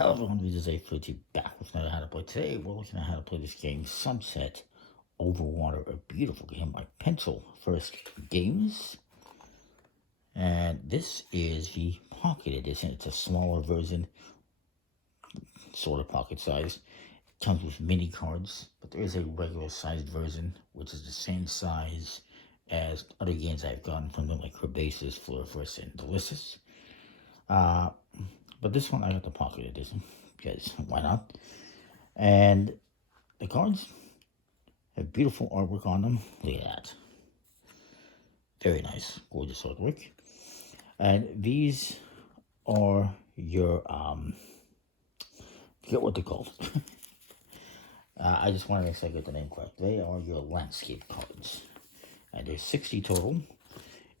Hello everyone, this is A42 back with another How to Play. Today we're looking at how to play this game, Sunset Over Water, a beautiful game by Pencil First Games. And this is the Pocket Edition. It's a smaller version, sort of pocket size. It comes with mini cards, but there is a regular sized version, which is the same size as other games I've gotten from them, like Herbaceous, Floriferous, and Delicious. But this one I got the Pocket Edition, because why not? And the cards have beautiful artwork on them. Look at that. Very nice, gorgeous artwork. And these are your, forget what they're called. I just want to make sure I get the name correct. They are your landscape cards. And there's 60 total.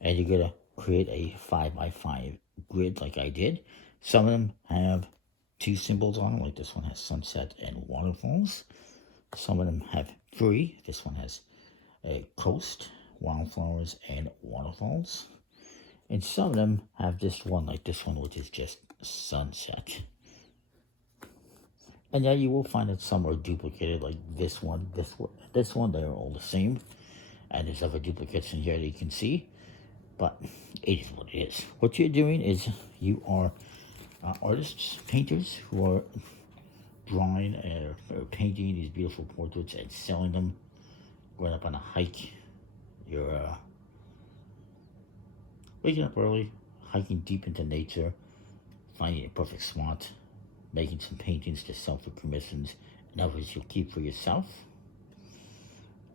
And you're going to create a 5x5 grid like I did. Some of them have two symbols on them, like this one has sunset and waterfalls. Some of them have three. This one has a coast, wildflowers, and waterfalls. And some of them have just one, like this one, which is just sunset. And yeah, you will find that some are duplicated, like this one, this one, they're all the same. And there's other duplicates in here that you can see. But it is what it is. What you're doing is you are artists, painters who are drawing or painting these beautiful portraits and selling them. Going up on a hike. You're waking up early, hiking deep into nature, finding a perfect spot, making some paintings to sell for commissions, and others you'll keep for yourself.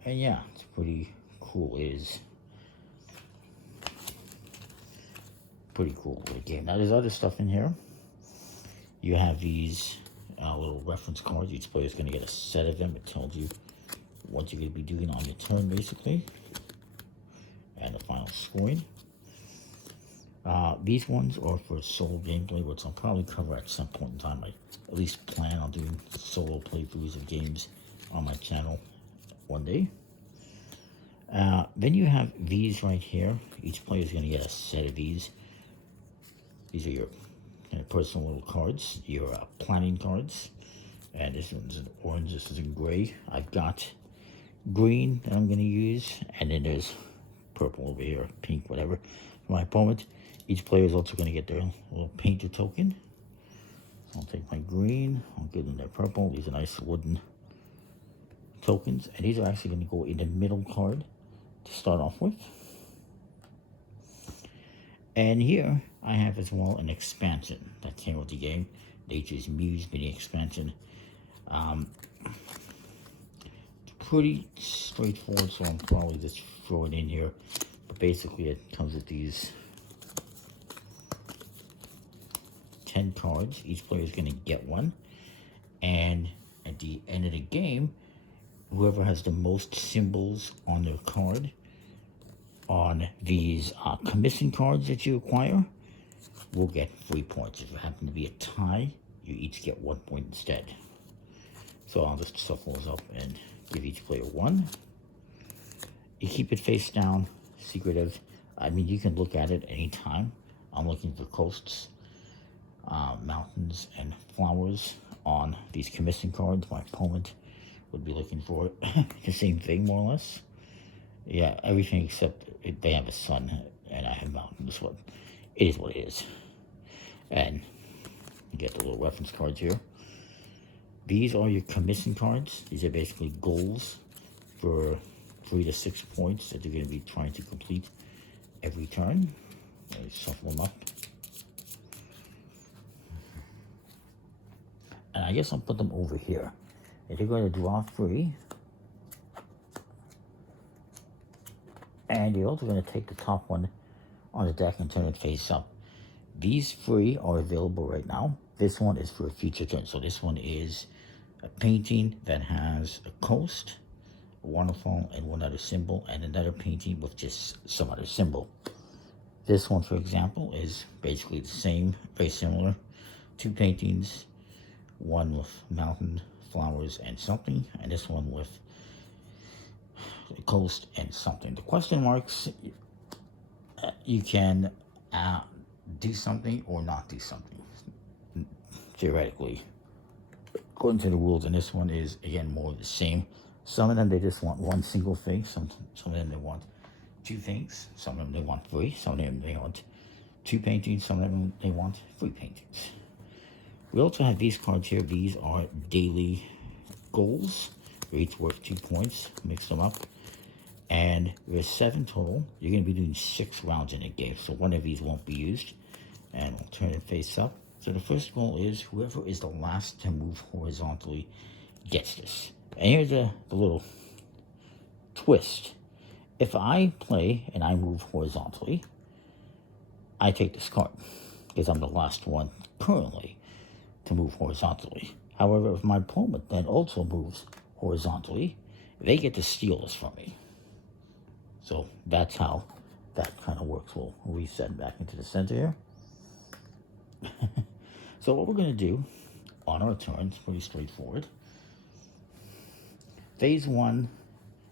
And yeah, it's pretty cool. It is pretty cool little game. Now there's other stuff in here. You have these little reference cards. Each player is going to get a set of them. It tells you what you're going to be doing on your turn, basically, and the final scoring. These ones are for solo gameplay, which I'll probably cover at some point in time. I at least plan on doing solo playthroughs of games on my channel one day. Then you have these right here. Each player is going to get a set of these. These are your personal little cards, your planning cards. And this one's in orange, this is in gray. I've got green that I'm going to use, and then there's purple over here, pink, whatever, for my opponent. Each player is also going to get their little painter token. So I'll take my green, I'll give them their purple. These are nice wooden tokens, and these are actually going to go in the middle card to start off with. And here I have as well an expansion that came with the game, Nature's Muse mini expansion. Pretty straightforward, so I'm probably just throwing it in here. But basically it comes with these 10 cards. Each player is going to get one. And at the end of the game, whoever has the most symbols on their card on these commission cards that you acquire will get 3 points. If it happens to be a tie, you each get 1 point instead. So I'll just shuffle those up and give each player one. You keep it face down, secretive. I mean, you can look at it anytime. I'm looking for coasts, mountains, and flowers on these commission cards. My opponent would be looking for the same thing, more or less. Yeah, everything except they have a sun and I have mountains. But it is what it is. And you get the little reference cards here. These are your commission cards. These are basically goals for 3 to 6 points that you're going to be trying to complete every turn. Shuffle them up. And I guess I'll put them over here. If you're going to draw 3, and you're also going to take the top one on the deck and turn it face up. These 3 are available right now. This one is for a future turn. So this one is a painting that has a coast, a waterfall, and one other symbol, and another painting with just some other symbol. This one, for example, is basically the same, very similar. 2 paintings, one with mountain, flowers, and something, and this one with a coast and something. The question marks, you can do something or not do something. theoretically. According to the rules, and this one is, again, more of the same. Some of them, they just want one single thing. Some of them, they want two things. Some of them, they want three. Some of them, they want two paintings. Some of them, they want three paintings. We also have these cards here. These are daily goals. They're each worth 2 points. Mix them up. And there's 7 total. You're going to be doing 6 rounds in a game. So one of these won't be used. And we'll turn it face up. So the first goal is whoever is the last to move horizontally gets this. And here's the little twist. If I play and I move horizontally, I take this card because I'm the last one currently to move horizontally. However, if my opponent then also moves horizontally, they get to steal this from me. So that's how that kind of works. We'll reset back into the center here. So what we're going to do on our turn is pretty straightforward. Phase 1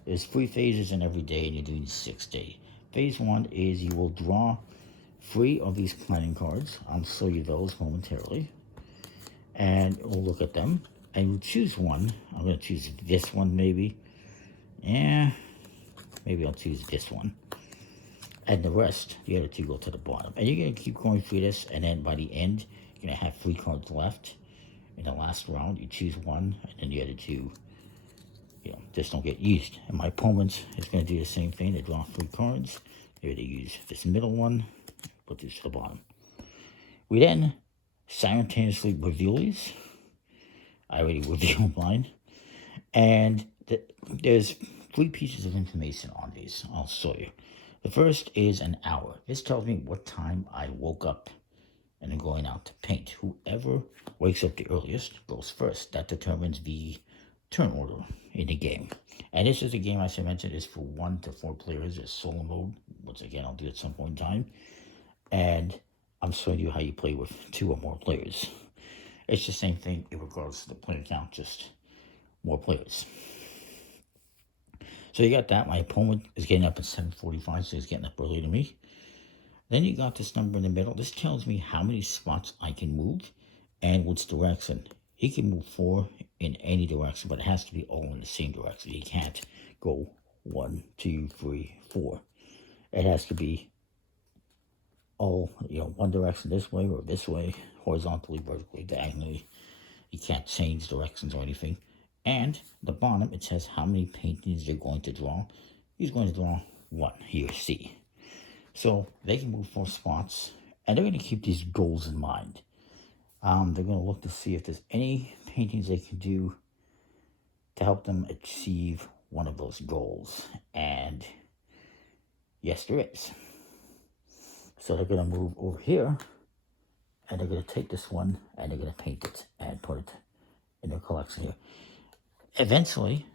is 3 phases in every day, and you're doing 6 days. Phase 1 is you will draw 3 of these planning cards. I'll show you those momentarily. And we'll look at them. And you choose one. I'm going to choose this one maybe. Yeah, maybe I'll choose this one. And the rest, the other 2 go to the bottom. And you're going to keep going through this, and then by the end, you're going to have 3 cards left. In the last round, you choose one, and then the other 2, just don't get used. And my opponent is going to do the same thing. They draw 3 cards. They're going to use this middle one, put this to the bottom. We then simultaneously reveal these. I already revealed mine. And there's 3 pieces of information on these. I'll show you. The first is an hour. This tells me what time I woke up and I'm going out to paint. Whoever wakes up the earliest goes first. That determines the turn order in the game. And this is a game, as I mentioned, is for 1 to 4 players. It's solo mode, which again I'll do at some point in time. And I'm showing you how you play with 2 or more players. It's the same thing in regards to the player count, just more players. So you got that. My opponent is getting up at 7:45, so he's getting up earlier than me. Then you got this number in the middle. This tells me how many spots I can move and which direction. He can move 4 in any direction, but it has to be all in the same direction. He can't go 1, 2, 3, 4. It has to be all, one direction this way or this way, horizontally, vertically, diagonally. You can't change directions or anything. And the bottom, it says how many paintings they're going to draw. He's going to draw 1 here, C. So they can move 4 spots, and they're going to keep these goals in mind. They're going to look to see if there's any paintings they can do to help them achieve one of those goals. And yes, there is. So they're going to move over here, and they're going to take this one, and they're going to paint it and put it in their collection here. Eventually,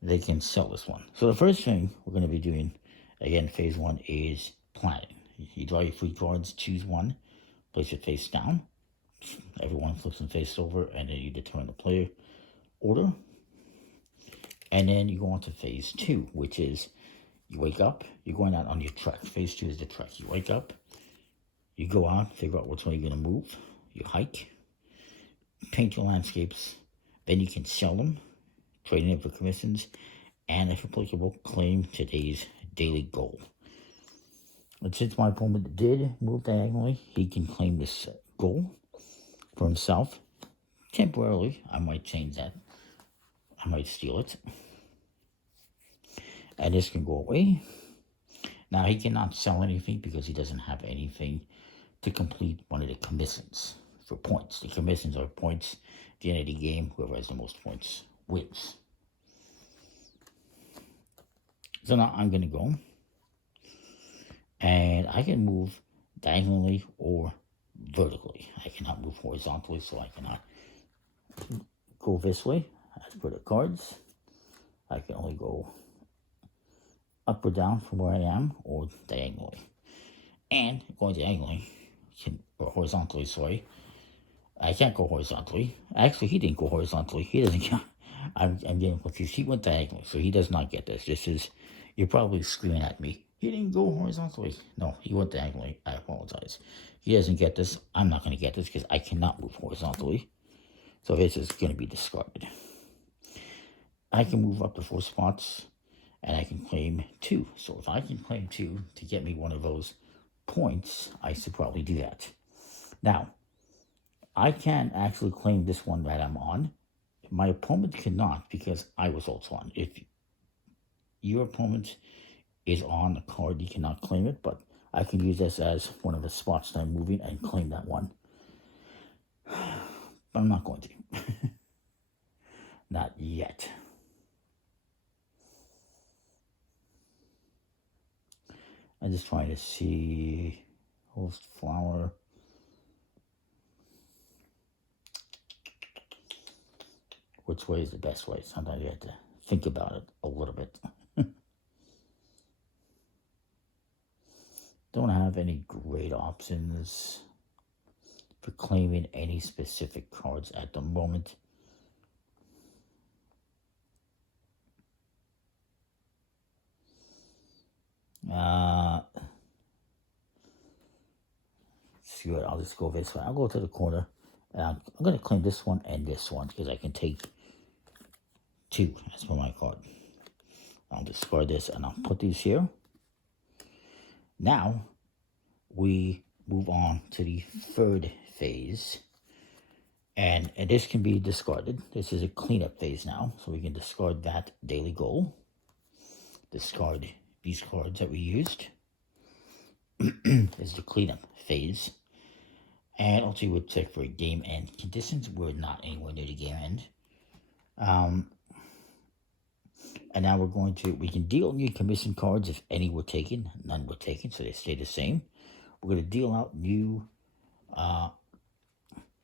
they can sell this one. So the first thing we're going to be doing, again, phase 1 is planning. You draw your 3 cards, choose one, place it face down. Everyone flips them face over, and then you determine the player order. And then you go on to phase 2, which is you wake up, you're going out on your trek. Phase 2 is the trek. You wake up, you go out, figure out which way you're going to move, you hike, paint your landscapes, then you can sell them, trade them for commissions, and if applicable, claim today's daily goal. And since my opponent did move diagonally, he can claim this goal for himself. Temporarily, I might change that. I might steal it. And this can go away. Now, he cannot sell anything because he doesn't have anything to complete one of the commissions for points. The commissions are points. At the end of the game, whoever has the most points wins. So now I'm going to go. And I can move diagonally or vertically. I cannot move horizontally, so I cannot go this way. As for the cards, I can only go up or down from where I am, or diagonally. And going diagonally, or horizontally, sorry. I can't go horizontally. Actually, he didn't go horizontally. He doesn't count. I'm getting confused. He went diagonally, so he does not get this. This is, you're probably screaming at me. He didn't go horizontally. No, he went diagonally. I apologize. He doesn't get this. I'm not going to get this because I cannot move horizontally. So this is going to be discarded. I can move up to 4 spots, and I can claim 2. So if I can claim 2 to get me one of those points, I should probably do that. Now, I can actually claim this one that I'm on. My opponent cannot because I was also on. If your opponent is on a card, you cannot claim it, but I can use this as one of the spots that I'm moving and claim that one. But I'm not going to. Not yet. I'm just trying to see host flower. Which way is the best way? Sometimes you have to think about it a little bit. Don't have any great options for claiming any specific cards at the moment. See what? I'll just go this way. I'll go to the corner. I'm going to claim this one and this one because I can take 2 as for my card. I'll discard this and I'll put these here. Now, we move on to the 3rd phase. And this can be discarded. This is a cleanup phase now. So we can discard that daily goal. Discard these cards that we used. This is the cleanup phase. And also we would check for game end conditions. We're not anywhere near the game end. And now we can deal new commission cards if any were taken. None were taken, so they stay the same. We're going to deal out new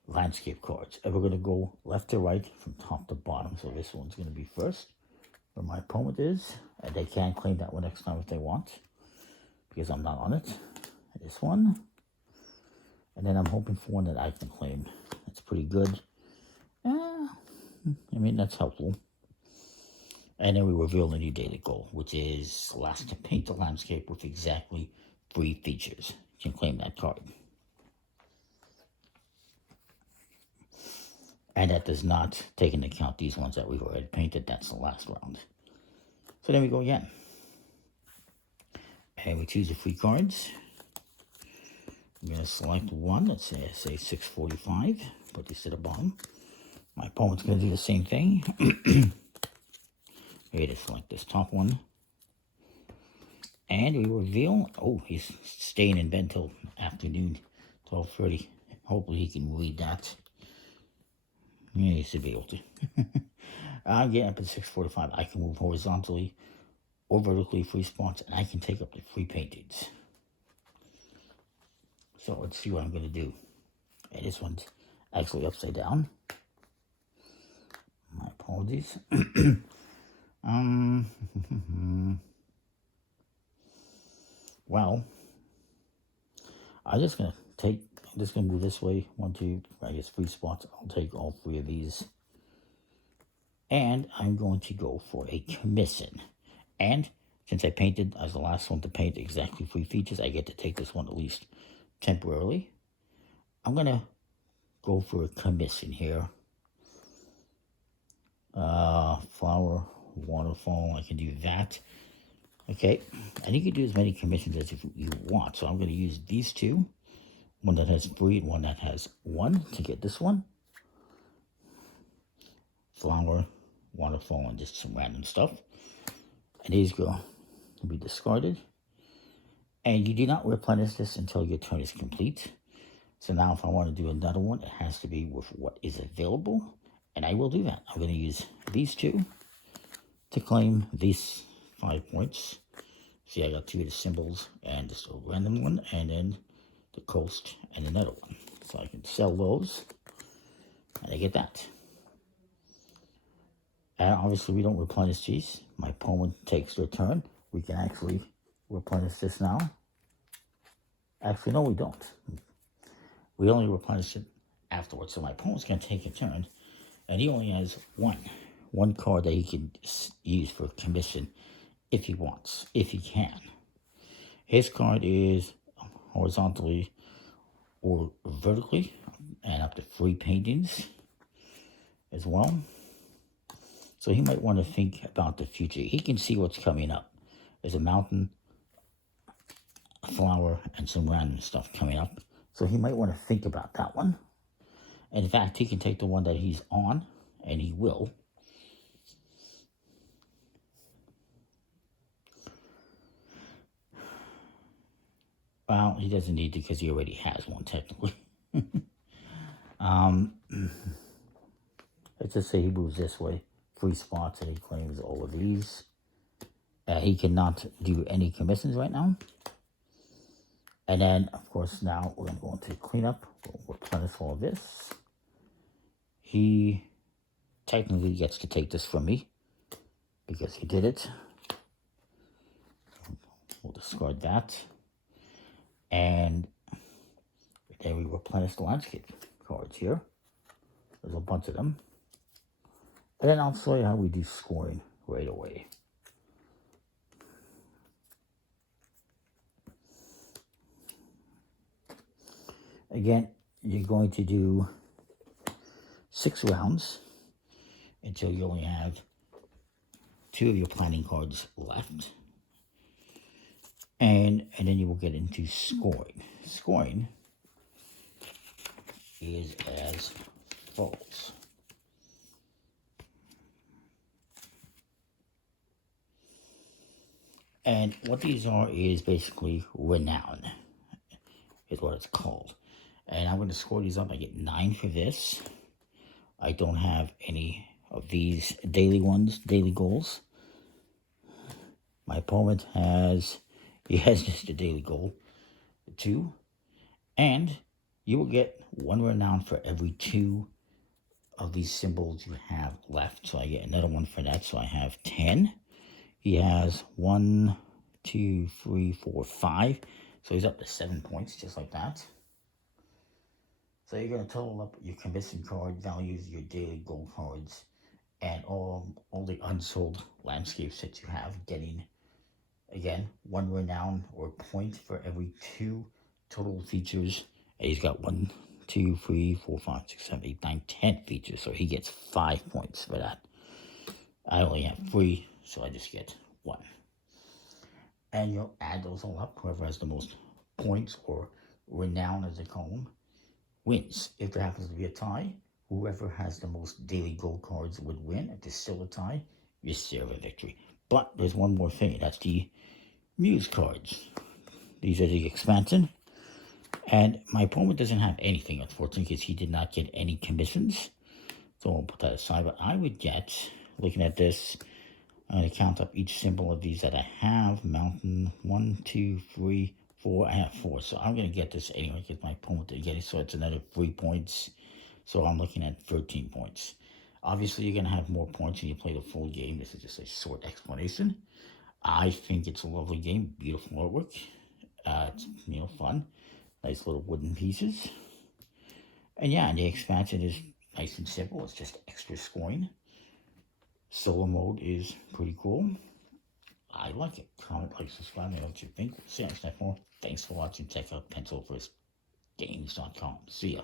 landscape cards. And we're going to go left to right from top to bottom. So this one's going to be first, where my opponent is. And they can claim that one next time if they want, because I'm not on it. This one. And then I'm hoping for one that I can claim. That's pretty good. I mean, that's helpful. And then we reveal a new daily goal, which is last to paint the landscape with exactly 3 features. You can claim that card. And that does not take into account these ones that we've already painted. That's the last round. So then we go again. And we choose the free cards. I'm going to select one. Let's say 645. Put this to the bottom. My opponent's going to do the same thing. Maybe to select this top one. And we reveal, oh, he's staying in bed until afternoon, 12:30. Hopefully he can read that. Yeah, he should be able to. I'm getting up at 6:45. I can move horizontally or vertically 3 spots, and I can take up to 3 paintings. So let's see what I'm going to do. And this one's actually upside down. My apologies. Well, I'm just going to move this way. 1, 2, I guess 3 spots. I'll take all 3 of these. And I'm going to go for a commission. And since I painted as the last one to paint exactly 3 features, I get to take this one at least temporarily. I'm going to go for a commission here. Flower, waterfall, I can do that. Okay, and you can do as many commissions as you want. So I'm going to use these 2. One that has 3 and one that has 1 to get this one. Flower, waterfall, and just some random stuff. And these go to be discarded. And you do not replenish this until your turn is complete. So now if I want to do another one, it has to be with what is available. And I will do that. I'm going to use these 2 to claim these 5 points. See, I got 2 of the symbols and just a random one, and then the coast and another one. So I can sell those, and I get that. And obviously we don't replenish these. My opponent takes their turn. We can actually replenish this now. Actually, no, we don't. We only replenish it afterwards. So my opponent's going to take a turn, and he only has one card that he can use for commission if he wants, if he can. His card is horizontally or vertically, and up to 3 paintings as well. So he might want to think about the future. He can see what's coming up. There's a mountain, a flower, and some random stuff coming up. So he might want to think about that one. In fact, he can take the one that he's on, and he will. Well, he doesn't need to because he already has one, technically. Let's just say he moves this way. 3 spots, and he claims all of these. He cannot do any commissions right now. And then, of course, now we're going to go into cleanup. We'll replenish all of this. He technically gets to take this from me because he did it. We'll discard that. And then we replenish the landscape cards here. There's a bunch of them. And then I'll show you how we do scoring right away. Again, you're going to do 6 rounds until you only have 2 of your planning cards left. And then you will get into scoring. Scoring is as follows. And what these are is basically renown, is what it's called. And I'm going to score these up. I get 9 for this. I don't have any of these daily ones, daily goals. My opponent has, he has just a daily goal, 2. And you will get 1 renown for every 2 of these symbols you have left. So I get another 1 for that. So I have 10. He has 1, 2, 3, 4, 5. So he's up to 7 points, just like that. So you're going to total up your commission card values, your daily gold cards, and all the unsold landscapes that you have, getting, again, 1 renown or point for every 2 total features. And he's got 1, 2, 3, 4, 5, 6, 7, 8, 9, 10 features. So he gets 5 points for that. I only have 3, so I just get 1. And you'll add those all up. Whoever has the most points, or renown as they call them, wins. If there happens to be a tie, whoever has the most daily gold cards would win. If there's still a tie, you still have a victory. But there's one more thing. That's the Muse cards. These are the expansion. And my opponent doesn't have anything, unfortunately, because he did not get any commissions. So I'll put that aside. But I would get, looking at this, I'm going to count up each symbol of these that I have. Mountain, 1, 2, 3, 4. I have 4. So I'm going to get this anyway because my opponent didn't get it. So it's another 3 points. So I'm looking at 13 points. Obviously, you're going to have more points when you play the full game. This is just a short explanation. I think it's a lovely game. Beautiful artwork. It's, fun. Nice little wooden pieces. And yeah, the expansion is nice and simple. It's just extra scoring. Solo mode is pretty cool. I like it. Comment, like, subscribe, and what you think. See you next time. Thanks for watching. Check out pencilfirstgames.com. See ya.